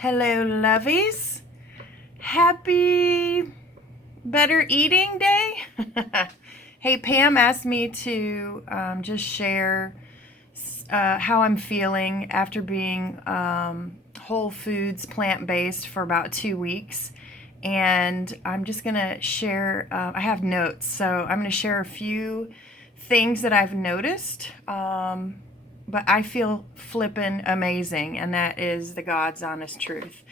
Hello, lovies. Happy Better Eating Day. Hey, Pam asked me to just share how I'm feeling after being whole foods plant based for about 2 weeks. And I'm just going to share, I have notes, so I'm going to share a few things that I've noticed. But I feel flippin' amazing, and that is the God's honest truth.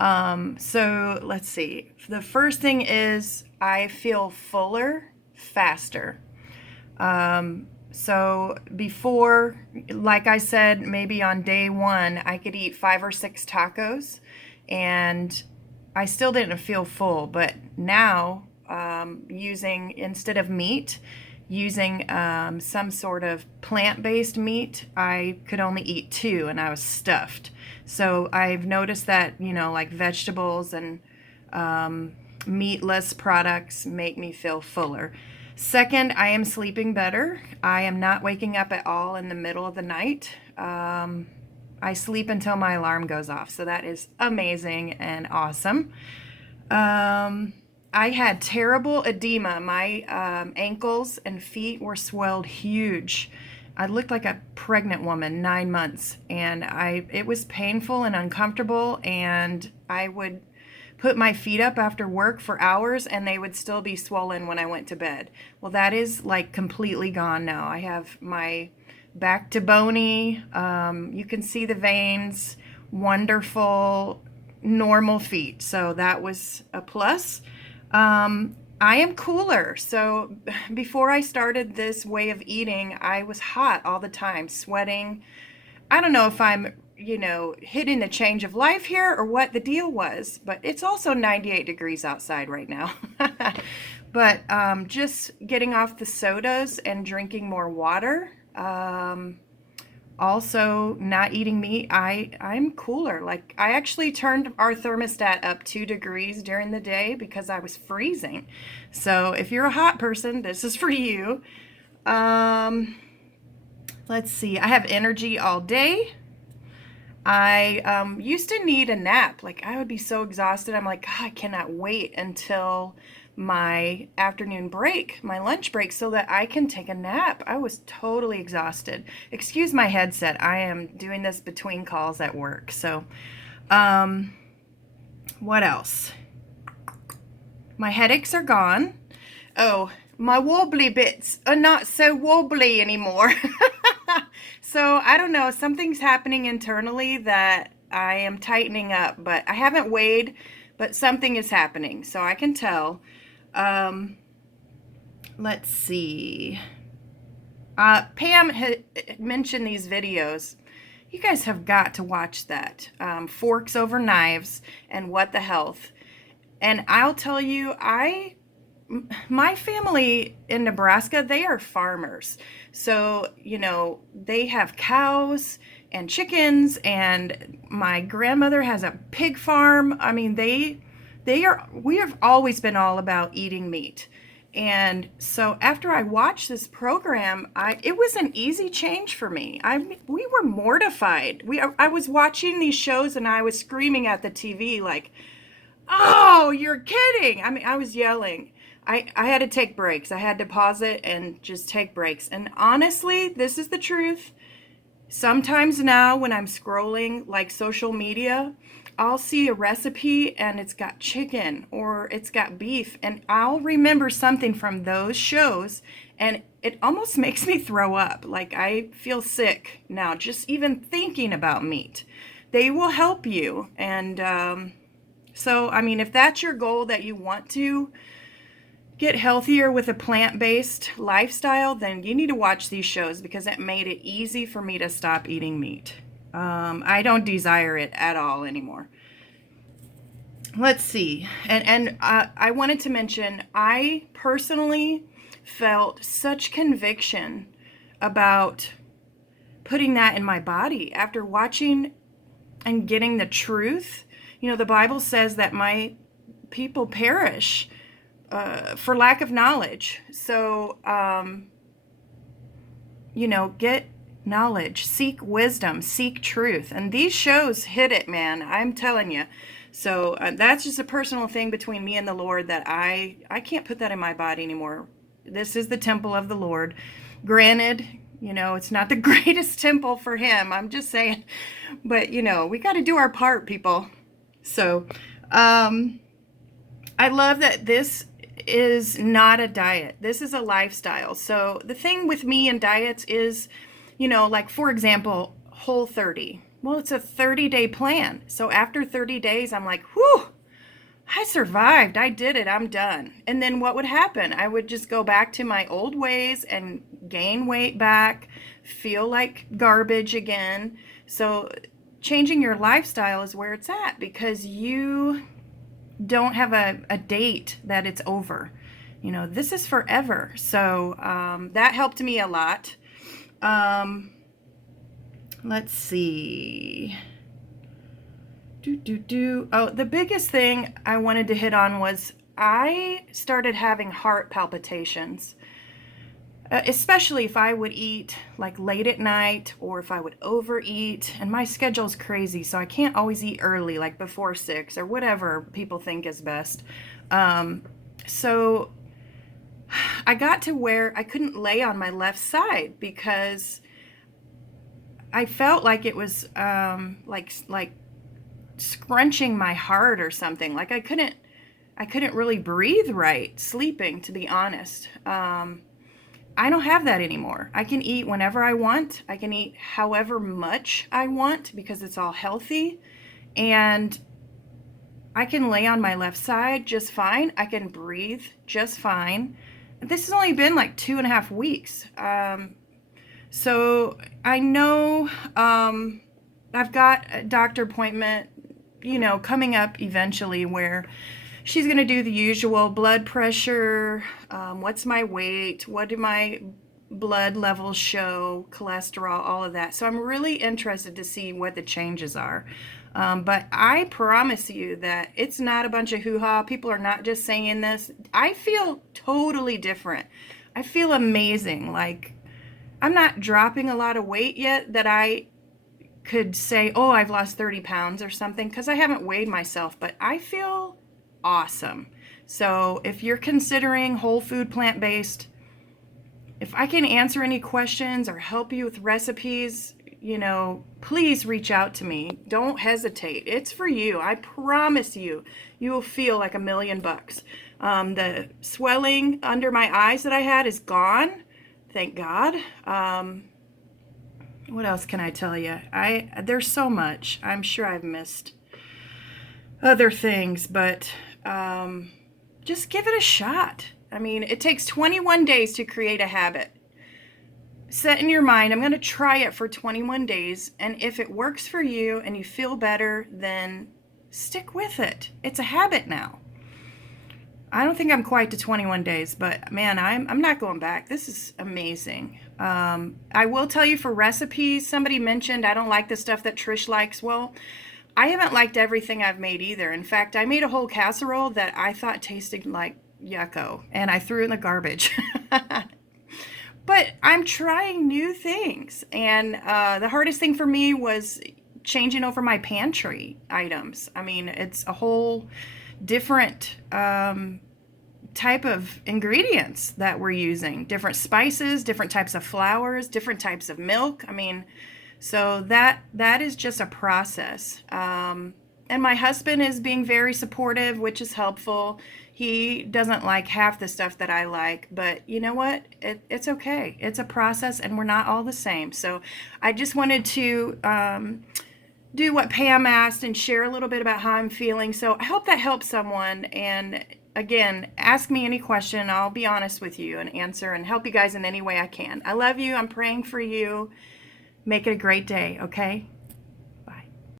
So let's see. The first thing is I feel fuller, faster. So before, like I said, maybe on day one, I could eat 5 or 6 tacos, and I still didn't feel full. But now, using instead of meat, using some sort of plant-based meat, I could only eat 2 and I was stuffed. So I've noticed that, like vegetables and meatless products make me feel fuller. Second, I am sleeping better. I am not waking up at all in the middle of the night. I sleep until my alarm goes off, so that is amazing and awesome. I had terrible edema. My ankles and feet were swelled huge. I looked like a pregnant woman, 9 months, and it was painful and uncomfortable. And I would put my feet up after work for hours, and they would still be swollen when I went to bed. Well, that is like completely gone now. I have my back to bony. You can see the veins. Wonderful, normal feet. So that was a plus. I am cooler. So before I started this way of eating, I was hot all the time, sweating. I don't know if I'm, hitting the change of life here or what the deal was, but it's also 98 degrees outside right now. But just getting off the sodas and drinking more water. Also, not eating meat, I'm cooler. Like, I actually turned our thermostat up 2 degrees during the day because I was freezing. So if you're a hot person, this is for you. Let's see. I have energy all day. I used to need a nap. Like, I would be so exhausted. I'm like, God, I cannot wait until my afternoon break, my lunch break, so that I can take a nap. I was totally exhausted. Excuse my headset. I am doing this between calls at work. So, what else? My headaches are gone. Oh, my wobbly bits are not so wobbly anymore. So I don't know, something's happening internally that I am tightening up, but I haven't weighed, but something is happening, so I can tell. Um, let's see. Pam had mentioned these videos. You guys have got to watch that. Forks Over Knives and What the Health. And I'll tell you, my family in Nebraska, they are farmers. So, they have cows and chickens, and my grandmother has a pig farm. I mean, we have always been all about eating meat. And so after I watched this program, it was an easy change for me. We were mortified. I was watching these shows and I was screaming at the TV like, "Oh, you're kidding." I mean, I was yelling. I had to take breaks. I had to pause it and just take breaks. And honestly, this is the truth. Sometimes now when I'm scrolling like social media, I'll see a recipe and it's got chicken or it's got beef, and I'll remember something from those shows and it almost makes me throw up. Like, I feel sick now just even thinking about meat. They will help you. And so, I mean, if that's your goal, that you want to get healthier with a plant-based lifestyle, then you need to watch these shows because it made it easy for me to stop eating meat. I don't desire it at all anymore. Let's see. And I wanted to mention, I personally felt such conviction about putting that in my body after watching and getting the truth. The Bible says that my people perish for lack of knowledge. So, get knowledge, seek wisdom, seek truth. And these shows hit it, man. I'm telling you. So that's just a personal thing between me and the Lord that I can't put that in my body anymore. This is the temple of the Lord. Granted, it's not the greatest temple for him. I'm just saying. But, we got to do our part, people. So I love that this is not a diet. This is a lifestyle. So the thing with me and diets is, like for example, Whole30. Well, it's a 30-day plan. So after 30 days, I'm like, whew, I survived. I did it. I'm done. And then what would happen? I would just go back to my old ways and gain weight back, feel like garbage again. So changing your lifestyle is where it's at, because you don't have a date that it's over. This is forever. So that helped me a lot. Let's see. Oh, the biggest thing I wanted to hit on was I started having heart palpitations, especially if I would eat like late at night or if I would overeat. And my schedule's crazy, so I can't always eat early, like before 6 or whatever people think is best. So I got to where I couldn't lay on my left side because I felt like it was like scrunching my heart or something. Like I couldn't really breathe right sleeping, to be honest. I don't have that anymore. I can eat whenever I want. I can eat however much I want because it's all healthy, and I can lay on my left side just fine. I can breathe just fine. This has only been like 2.5 weeks. So I know I've got a doctor appointment, coming up eventually where she's going to do the usual blood pressure, what's my weight, what do my blood levels show, cholesterol, all of that. So I'm really interested to see what the changes are. But I promise you that it's not a bunch of hoo-ha. People are not just saying this. I feel totally different. I feel amazing. Like, I'm not dropping a lot of weight yet that I could say, oh, I've lost 30 pounds or something, because I haven't weighed myself, but I feel awesome. So if you're considering whole food, plant-based, if I can answer any questions or help you with recipes, please reach out to me. Don't hesitate. It's for you. I promise you, you will feel like $1,000,000. The swelling under my eyes that I had is gone. Thank God. What else can I tell you? There's so much. I'm sure I've missed other things, but just give it a shot. I mean, it takes 21 days to create a habit. Set in your mind, I'm going to try it for 21 days, and if it works for you and you feel better, then stick with it. It's a habit now. I don't think I'm quite to 21 days, but man, I'm not going back. This is amazing. I will tell you, for recipes, somebody mentioned I don't like the stuff that Trish likes. Well, I haven't liked everything I've made either. In fact, I made a whole casserole that I thought tasted like yucko, and I threw it in the garbage. But I'm trying new things, and the hardest thing for me was changing over my pantry items. I mean, it's a whole different type of ingredients that we're using, different spices, different types of flours, different types of milk. I mean, so that is just a process. And my husband is being very supportive, which is helpful. He doesn't like half the stuff that I like, but you know what? It's okay. It's a process, and we're not all the same. So I just wanted to do what Pam asked and share a little bit about how I'm feeling. So I hope that helps someone. And again, ask me any question. I'll be honest with you and answer and help you guys in any way I can. I love you. I'm praying for you. Make it a great day, okay?